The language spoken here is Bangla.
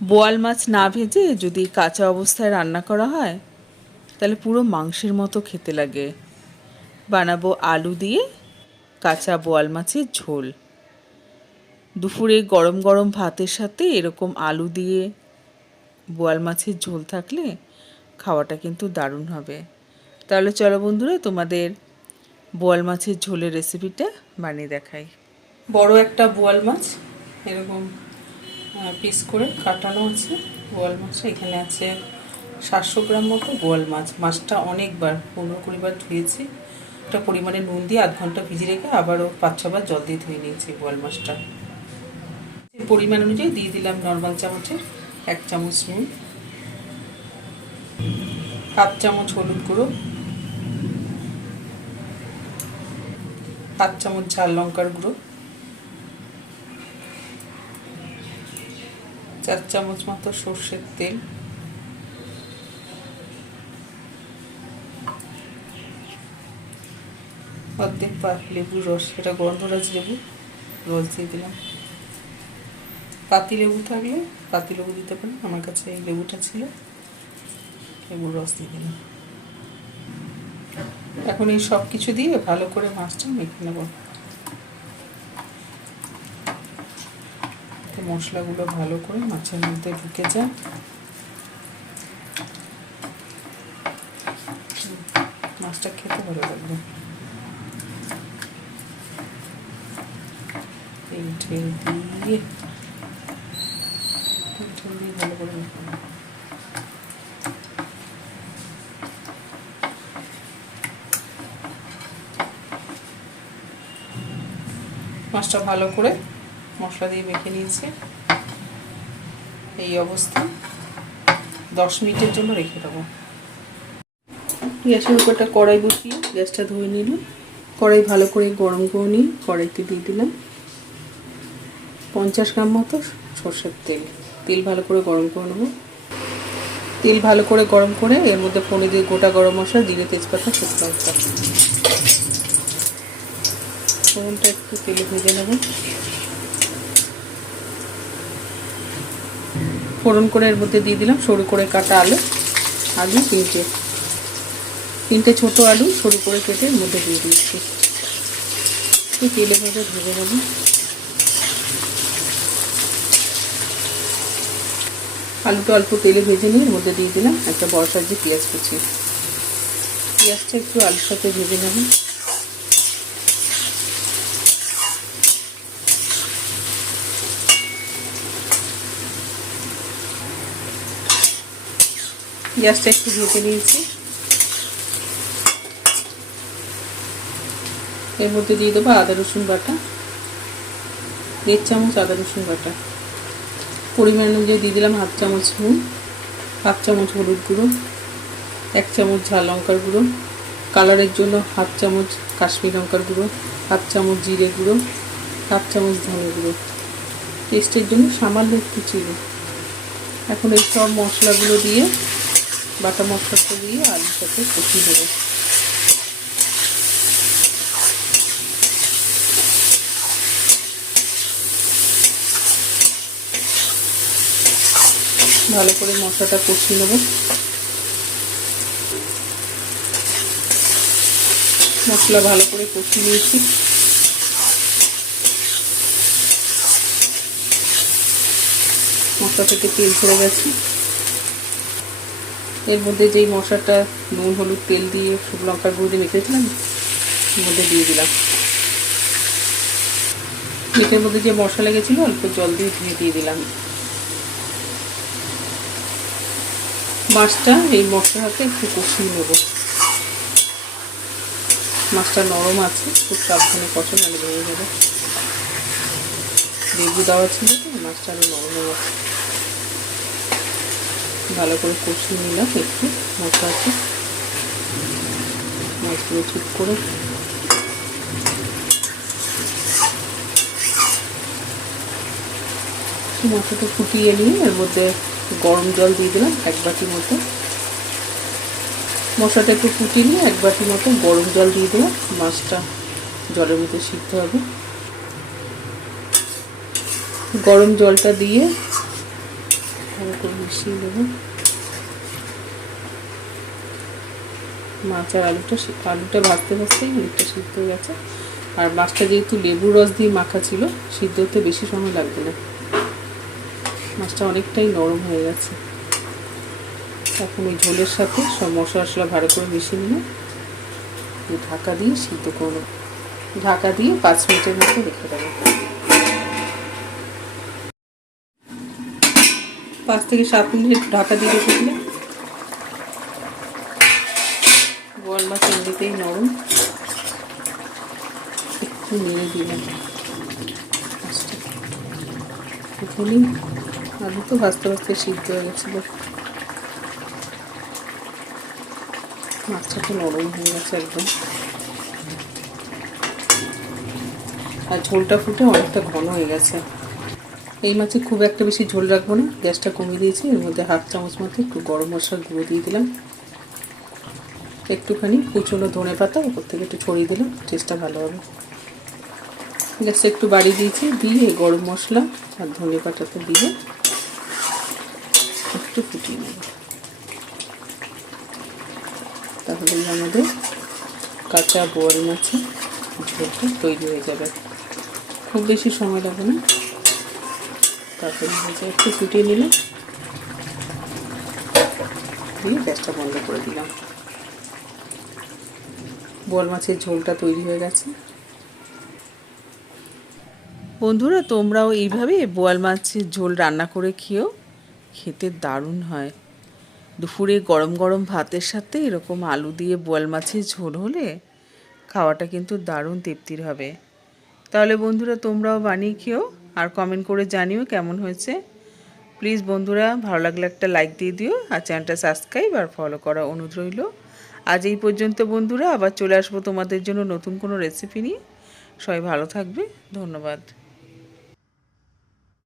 বোয়াল মাছ না ভেজে যদি কাঁচা অবস্থায় রান্না করা হয় তাহলে পুরো মাংসের মতো খেতে লাগে। বানাবো আলু দিয়ে কাঁচা বোয়াল মাছের ঝোল। দুপুরে গরম গরম ভাতের সাথে এরকম আলু দিয়ে বোয়াল মাছের ঝোল থাকলে খাওয়াটা কিন্তু দারুণ হবে। তাহলে চলো বন্ধুরা, তোমাদের বোয়াল মাছের ঝোলের রেসিপিটা বানিয়ে দেখাই। বড় একটা বোয়াল মাছ এরকম পিস করে কাটানো আছে। বোয়াল মাছটা এখানে আছে 700 গ্রাম মতো বোয়াল মাছ। মাছটা অনেকবার 15-20 বার ধুয়েছি। একটা পরিমাণে নুন দিয়ে আধ ঘন্টা ভিজিয়ে রেখে আবারও 5-6 বার জল দিয়ে ধুয়ে নিয়েছি বোয়াল মাছটা। পরিমাণ অনুযায়ী দিয়ে দিলাম নর্মাল চামচের 1 চামচ নুন, 1/2 চামচ হলুদ গুঁড়ো, 1/2 চামচ ঝাল লঙ্কার গুঁড়ো, 4 চামচ মতো সর্ষের তেল, অর্ধেক লেবুর রস, এটা গন্ধরাজ লেবু রস দিয়ে দিলাম। পাতি লেবু থাকলে পাতি লেবু দিতে পারেন, আমার কাছে এই লেবুটা ছিল, লেবুর রস দিয়ে দিলাম। এখন এই সব কিছু দিয়ে ভালো করে মাছটা মেখে নেব। মশলাগুলো ভালো করে মাছের মধ্যে ঢুকে যায়। মাছটা খেতে ভালো লাগবে। এই ঢেল দিয়ে ভালো করে মেখে নেব। মাছটা ভালো করে মশলা দিয়ে মেখে নিয়েছি। এই অবস্থা 10 মিনিটের জন্য রেখে দেবো। গ্যাসের উপর একটা কড়াই বসিয়ে গ্যাসটা ধুয়ে নিলাম। কড়াই ভালো করে গরম করে নিয়ে কড়াইতে দিয়ে দিলাম 50 গ্রাম মতো সরষের তেল। তেল ভালো করে গরম করে নেব। তেল ভালো করে গরম করে এর মধ্যে ফোড়ন দিয়ে গোটা গরম মশলা, জিরে, তেজপাতা, শুকনো লঙ্কা, ফোড়নটা একটু তেলে ভেজে নেব। ফোড়ন করে এর মধ্যে দিয়ে দিলাম সরু করে কাটা আলু। তিনটে ছোট আলু সরু করে কেটে এর মধ্যে দিয়ে দিচ্ছি। একটু তেলে ভেজে নেব। আলুটা অল্প তেলে ভেজে নিয়ে এর মধ্যে দিয়ে দিলাম একটা বড় সাইজের পেঁয়াজ কুচি। পেঁয়াজটা একটু আলুর সাথে ভেজে নেব। পেঁয়াজটা একটু ভেজে নিয়েছি। এর মধ্যে দিয়ে দেবো আদা রসুন বাটা, 1.5 চামচ আদা রসুন বাটা। পরিমাণ অনুযায়ী দিয়ে দিলাম 1/2 চামচ নুন, 1/2 চামচ হলুদ গুঁড়ো, 1 চামচ ঝাল লঙ্কার গুঁড়ো, কালারের জন্য 1/2 চামচ কাশ্মীরি লঙ্কার গুঁড়ো, 1/2 চামচ জিরে গুঁড়ো, 1/2 চামচ ধনে গুঁড়ো, টেস্টের জন্য সামান্য একটু চিনি। এখন এই সব মশলাগুলো দিয়ে বাটা মশলাটা দিয়ে আলুর সাথে কষিয়ে দেবো। ভালো করে মশলাটা কষিয়ে নেব। মশলা ভালো করে কষিয়ে নিয়েছি। মশলা থেকে তেল ছেড়ে গেছে। এর মধ্যে যেই মশলাটা নুন হলুদ তেল দিয়ে শুকনো লঙ্কার গুঁড়ো দিয়ে মেখেছিলাম এর মধ্যে দিয়ে দিলাম। মিটের মধ্যে যে মশলা লেগেছিল অল্প জল দিয়ে ধুয়ে দিয়ে দিলাম। মাছটা এই মশলার সাথে একটু কষিয়ে নেব। মাছটা নরম আছে, খুব সাবধানে কষা, নাহলে ভেঙে যাবে। লেবু দেওয়া ছিল তো মাছটা আরও নরম হয়ে গেছে। ভালো করে কষিয়ে নিলাম একটু মশলাটা। মাছগুলো ঠিক করে মশলাটা ফুটিয়ে নিয়ে এর মধ্যে গরম জল দিয়ে দিলাম 1 বাটি মতো। মশলাটা একটু ফুটিয়ে নিয়ে 1 বাটি মতো গরম জল দিয়ে দিলাম। মাছটা জলের মধ্যে সিদ্ধ হবে। গরম জলটা দিয়ে মিশিয়ে দেবো। মাছ আর আলুটা ভাজতে ভাজতেই অনেকটা সিদ্ধ হয়ে গেছে। আর মাছটা যেহেতু লেবুর রস দিয়ে মাখা ছিল, সিদ্ধ হতে বেশি সময় লাগবে না। মাছটা অনেকটাই নরম হয়ে গেছে। এখন ওই ঝোলের সাথে সব মশলা ভালো করে মিশিয়ে নিলাম, ঢাকা দিয়ে সিদ্ধ করবো। ঢাকা দিয়ে 5 মিনিটের মতো রেখে দেবো। 5 থেকে 7 মিনিট ঢাকা দিয়ে রেখে দিলে বোয়াল মাছ এমনিতেই নরম। একটু নিয়ে দিলাম মাছটা। এখানেই আলু তো ভাজতে ভাজতে সিদ্ধ হয়ে গেছিলো। মাছটা তো নরম হয়ে গেছে একদম। আর ঝোলটা ফুটে অনেকটা ঘন হয়ে গেছে। এই মাছে খুব একটা বেশি ঝোল রাখবো না, গ্যাসটা কমিয়ে দিয়েছি। এর মধ্যে 1/2 চামচ মতো একটু গরম মশলার গুঁড়ো দিয়ে দিলাম, একটুখানি কুচনো ধনে পাতা উপর থেকে একটু ছড়িয়ে দিলাম, টেস্টটা ভালো হবে। গ্যাসটা একটু বাড়িয়ে দিয়েছি, দিয়ে গরম মশলা আর ধনে পাতাটা দিয়ে একটু ফুটিয়ে নেব। তাহলেই আমাদের কাঁচা বোয়াল মাছের ঝোলটা তৈরি হয়ে যাবে। খুব বেশি সময় লাগবে না, তারপরে একটু ফুটিয়ে নিলাম, দিয়ে গ্যাসটা বন্ধ করে দিলাম। বোয়াল মাছের ঝোলটা তৈরি হয়ে গেছে। বন্ধুরা, তোমরাও এইভাবে বোয়াল মাছের ঝোল রান্না করে খেও, খেতে দারুণ হয়। দুপুরে গরম গরম ভাতের সাথে এরকম আলু দিয়ে বোয়াল মাছের ঝোল হলে খাওয়াটা কিন্তু দারুণ তৃপ্তির হবে। তাহলে বন্ধুরা, তোমরাও বানিয়ে খেও আর কমেন্ট করে জানিও কেমন হয়েছে। প্লিজ বন্ধুরা, ভালো লাগলে একটা লাইক দিয়ে দিও, আর চ্যানেলটা সাবস্ক্রাইব আর ফলো করা অনুরোধ রইল। আজ এই পর্যন্ত বন্ধুরা, আবার চলে আসবো তোমাদের জন্য নতুন কোনো রেসিপি নিয়ে। সবাই ভালো থাকবে, ধন্যবাদ।